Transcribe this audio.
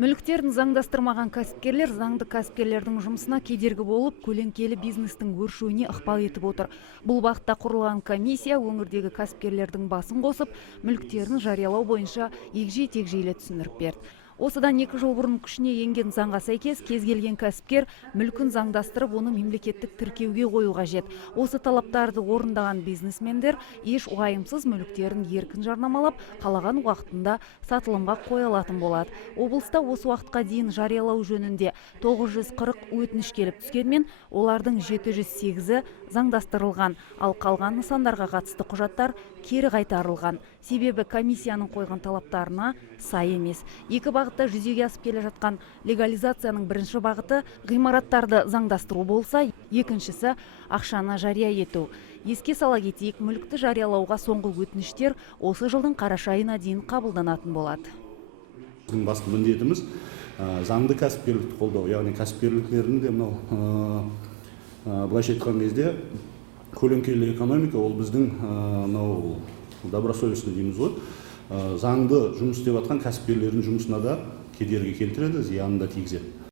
Мүліктерін заңдастырмаған кәсіпкерлер заңды кәсіпкерлердің жұмысына кедергі болып, көлеңкелі бизнестің өршуіне ықпал етіп отыр. Бұл бағытта құрылған комиссия өңірдегі кәсіпкерлердің басын қосып, мүліктерін жариялау бойынша егжей-тегжейлі түсіндіріп берді. Осыдан 2 жыл бұрын күшіне енген заңға сәйкес кез келген кәсіпкер мүлкін заңдастырып, оны мемлекеттік тіркеуге қою қажет. Осы талаптарды орындаған бизнесмендер еш уайымсыз мүліктерін еркін жарнамалап, қалаған уақытында сатылымға қоя алатын болады. Облыста осы уақытқа дейін жариялау жөнінде 940 өтініш келіп түскенмен, олардың 708-і заңдастырылған, ал қалған нысандарға қатысты құжаттар кері қайтарылған. Себебі комиссияның қойған талаптарына сай емес. Екі бағытта жүзеге асып келе жатқан легализацияның бірінші бағыты ғимараттарды заңдастыру болса, екіншісі ақшаны жария ету. Еске сала кетейік, мүлікті жариялауға соңғы өтініштер осы жылдың қараша айына дейін қабылданатын болады. Біздің басты міндетіміз заңды кәсіпкерлікті қолдау, яғни кәсіпкерліктердің де былайша айтқан кезде көлеңкелі экономика, ол біздің добросовестный дейміз ғой, заңды жұмыс істеп жатқан кәсіпкерлердің жұмысына да кедергі келтіреді, зиянын да тигізеді.